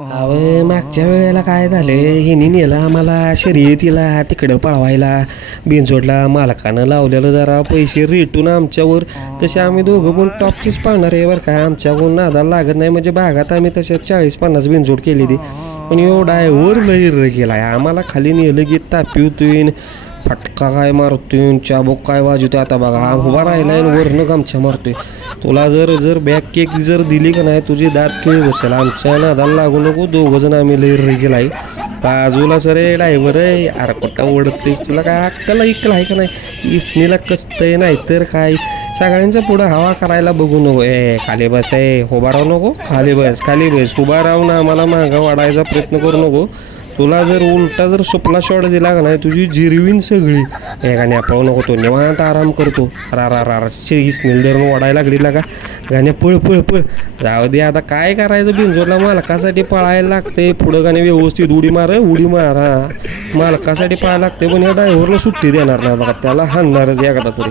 अहो मागच्या वेळेला काय झालं ह्यानी नेलं आम्हाला शर्यतीला तिकडं पळवायला बिनजोडला मालकानं लावलेलं जरा पैसे रेटून आमच्यावर. तसे आम्ही दोघं पण टॉपचीच पाळणार आहे बरं का. आमच्याकडून नादाला लागत नाही म्हणजे भागात आम्ही तशा 40-50 बिनजोड केली ती. पण एवढा आहे वर लई केला आहे आम्हाला. खाली नेलं की तापी होतोय फटका काय मारतोय चाबूक काय वाजवतोय. आता बघा हा उभा राहिला आहे वरनं गमछा मारतोय. तुला जर बॅक केक जर दिली का नाही तुझी दात खेळ बसेल. आमच्या नादाला लागू नको. दोघं जण आम्ही लई गेलाय बाजूला सर ड्रायव्हर आहे. अरे कुठं ओढतोय तुला काय अक्कल ऐकलं आहे का नाही. इसनीला कसतंय नाही तर काय. सगळ्यांच्या पुढं हवा करायला बघू नको. खाली बस आहे उभा राहू नको. खाली बस उभा राहून आम्हाला मागं वाढायचा प्रयत्न करू नको. तुला जर उलटा जर सुपला शॉट दिला का नाही तुझी जिरवीन सगळी. गाण्या पळू नको. तो निवांत आराम करतो. इसनील धरून ओढायला लागली का गाण्या पळ पळ पळ. जाऊ दे आता काय करायचं. बिनजोडला मालकासाठी पळायला लागते. पुढं गाणे व्यवस्थित उडी मार हा मालकासाठी पळायला लागते. पण या ड्रायव्हरला सुट्टी देणार नाही बघा. त्याला हाणणारच एखादा तरी.